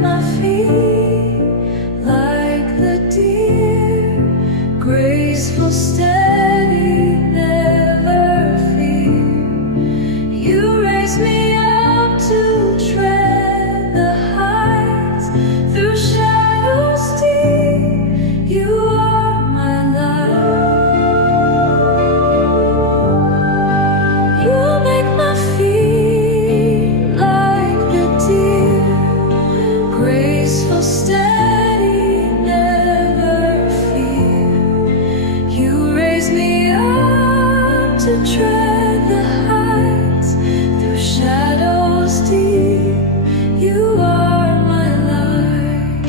my feet like the deer, graceful, steady, never fear. You raise me up to tread the heights through shadows deep. You are my light. You make my feet like the deer, graceful, steady, never fear. You raise me up to tread the heights through shadows deep. You are my light.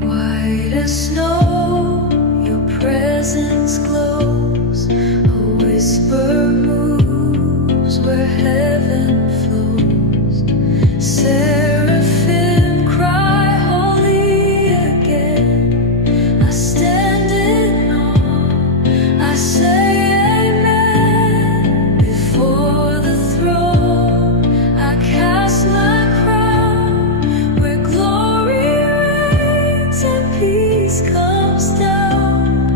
White as snow, your presence glows. A whisper moves where heaven flows. Seraphim cry holy again. I stand in awe, I say amen. Before the throne I cast my crown, where glory reigns and peace comes down.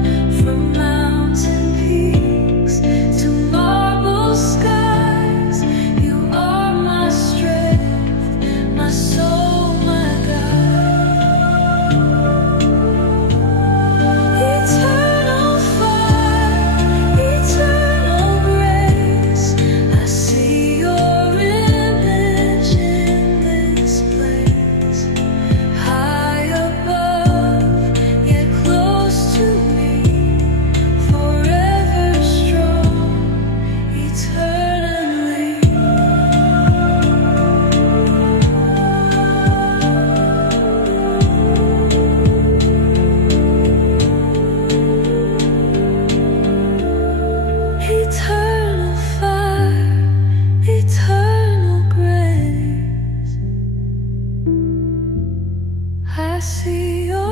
From mountain peaks to marble skies, you are my strength, my soul, my God. Eternal fire, eternal grace, I see your image in this place. High above, yet close to me, forever strong, eternally. Eternal fire, eternal grace, I see your